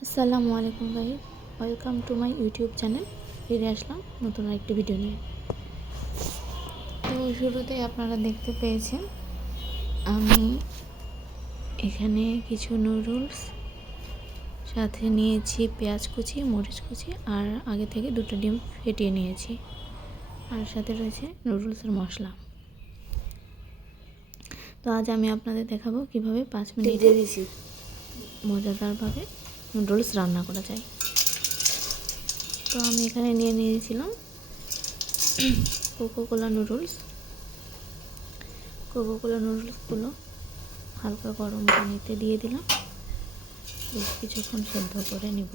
আসসালামু আলাইকুম guys, welcome to my YouTube channel. ফিরে আসলাম নতুন আরেকটি ভিডিও নিয়ে। তো শুরুতেই আপনারা দেখতে পেয়েছেন আমি এখানে কিছু নুডলস সাথে নিয়েছি পেঁয়াজ কুচি, মরিচ কুচি আর আগে থেকে দুটো ডিম ফেটিয়ে নিয়েছি, আর সাথে রয়েছে নুডলসের মশলা। তো আজ আমি আপনাদের দেখাবো কিভাবে 5 মিনিটে মজাদারভাবে নুডলস রান্না করা যায়। তো আমি এখানে নিয়ে নিয়েছিলাম কোকোকোলা নুডলসগুলো হালকা গরম পানিতে দিয়ে দিলাম, বেশ কিছুক্ষণ সেদ্ধ করে নিব।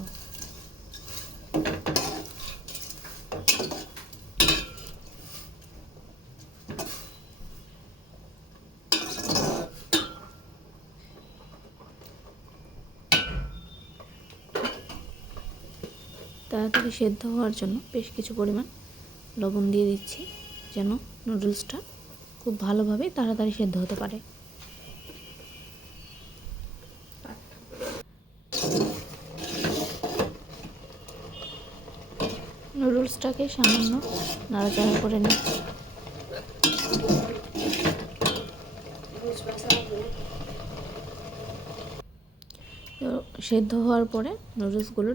তাড়াতাড়ি সেদ্ধ হওয়ার জন্য বেশ কিছু পরিমাণ লবণ দিয়ে দিচ্ছি, যেন নুডলসটা খুব ভালোভাবে তাড়াতাড়ি সেদ্ধ হতে পারে। নুডলসটাকে সামান্য নাড়াচাড়া করে নিচ্ছি। তো সেদ্ধ হওয়ার পরে নুডলসগুলো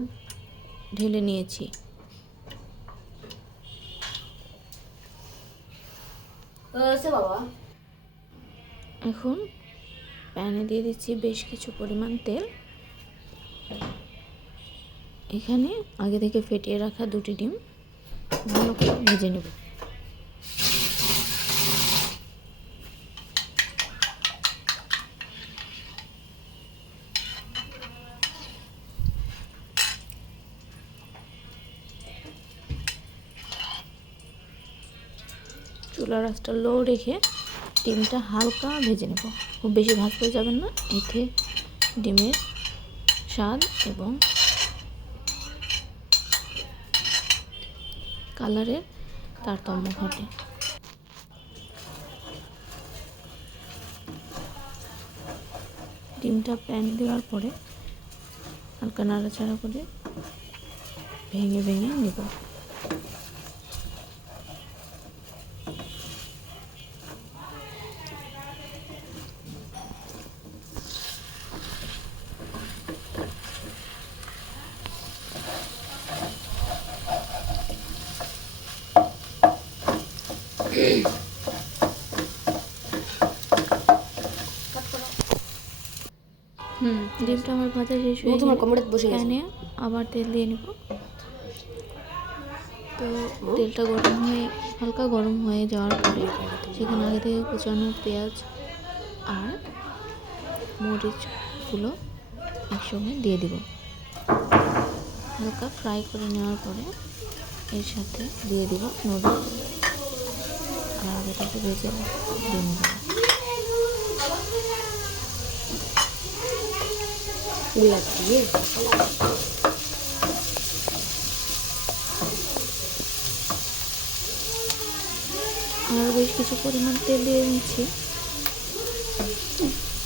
ঢেলে নিয়েছি। এখন প্যানে দিয়ে দিচ্ছি বেশ কিছু পরিমাণ তেল। এখানে আগে থেকে ফেটিয়ে রাখা দুটি ডিম ভালো করে ভেজে নেব। চুলার আঁচটা লো রেখে ডিমটা হালকা ভেজে নেব, খুব বেশি ভাজতে যাবেন না, এতে ডিমের স্বাদ এবং কালারের তারতম্য ঘটে। ডিমটা প্যান দেওয়ার পরে হালকা নাড়াচাড়া করে ভেঙে ভেঙে নেব। ডিমটা আমার ভাজা শেষ হয়ে গেলে প্যানে আবার তেল দিয়ে নেব। তো তেলটা হালকা গরম হয়ে যাওয়ার পরে সেখানে আগে থেকে কুচানো পেঁয়াজ আর মরিচগুলো একসঙ্গে দিয়ে দিব। হালকা ফ্রাই করে নেওয়ার পরে এর সাথে দিয়ে দিব নুডলস আর আগে থেকে ভেজে ডিমগুলো। আর বেশ কিছু পরিমাণ তেল দিয়ে নিচ্ছি,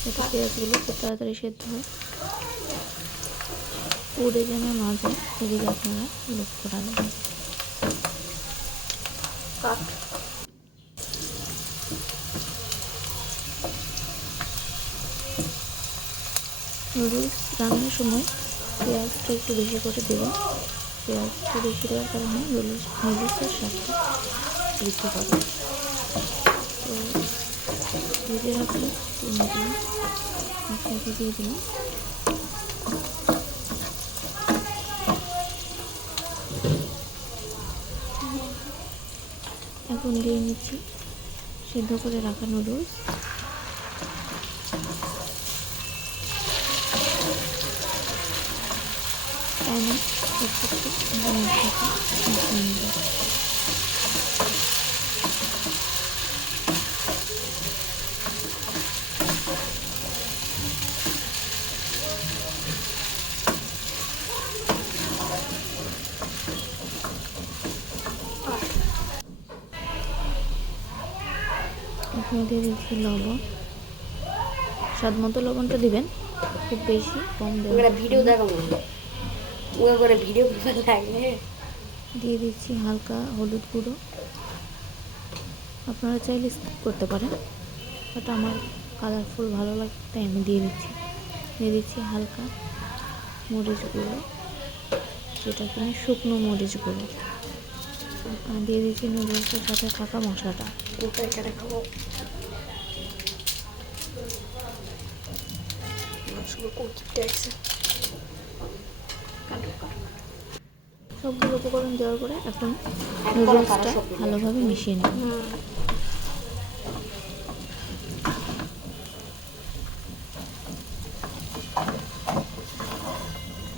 যাতে পেঁয়াজগুলো খুব তাড়াতাড়ি সেদ্ধ হয়, পুড়ে যেন না যায় সেদিকে আপনারা লক্ষ্য রাখবেন। নুডলস রান্নার সময় পেঁয়াজটা একটু বেশি করে দেবেন। পেঁয়াজটা বেশি দেওয়ার কারণে নুডলসের স্বাদটা বৃদ্ধি পাবে। তো ভেজে রাখা ডিমগুলো মশলাকে দিয়ে দিলাম। এখন দিয়ে নিচ্ছি সেদ্ধ করে রাখা নুডলস। প্যানে এখন দিয়ে দিচ্ছি লবণ, স্বাদ মতো লবণটা দিবেন, খুব বেশি কম দেবেন। ভিডিও দেখাবো। ওই করে ভিডিও লাগে। দিয়ে দিচ্ছি হালকা হলুদ গুঁড়ো, আপনারা চাইলে স্কিপ করতে পারেন, বাট আমার কালারফুল ভালো লাগে তাই আমি দিয়ে দিচ্ছি হালকা মরিচ গুঁড়ো, যেটা কিনা শুকনো মরিচ গুঁড়ো, আর দিয়ে দিচ্ছি নুডলসের সাথে থাকা মশলাটা। কোথায় কেটে খাবো সবগুলো উপকরণ দেওয়ার পরে এখন নুডলসটা ভালোভাবে মিশিয়ে নেব।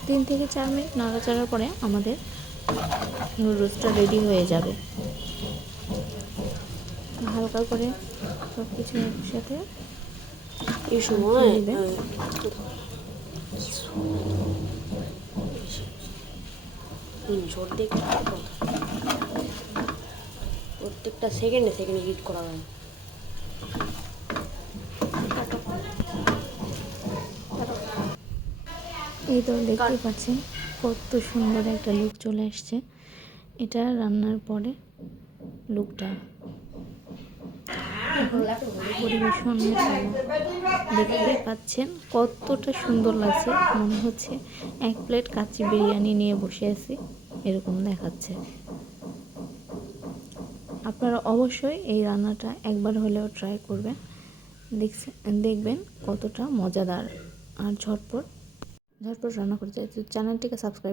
3 থেকে 4 মিনিট নাড়াচাড়ার পরে আমাদের নুডলসটা রেডি হয়ে যাবে। হালকা করে সব কিছু একসাথে এই সময় প্রত্যেকটা সেকেন্ডে হিট করা হয়। এই তো দেখতে পাচ্ছেন কত সুন্দর একটা লুক চলে আসছে। এটা রান্নার পরে লুকটা পরিবেশনের দেখতে পাচ্ছেন কতটা সুন্দর লাগছে, মনে হচ্ছে 1 প্লেট কাচ্চি বিরিয়ানি নিয়ে বসে আছি এরকম দেখাচ্ছে। আপনারা অবশ্যই এই রান্নাটা একবার হলেও ট্রাই করবেন, দেখবেন কতটা মজাদার আর ঝটপট রান্না করতে। চ্যানেলটিকে সাবস্ক্রাইব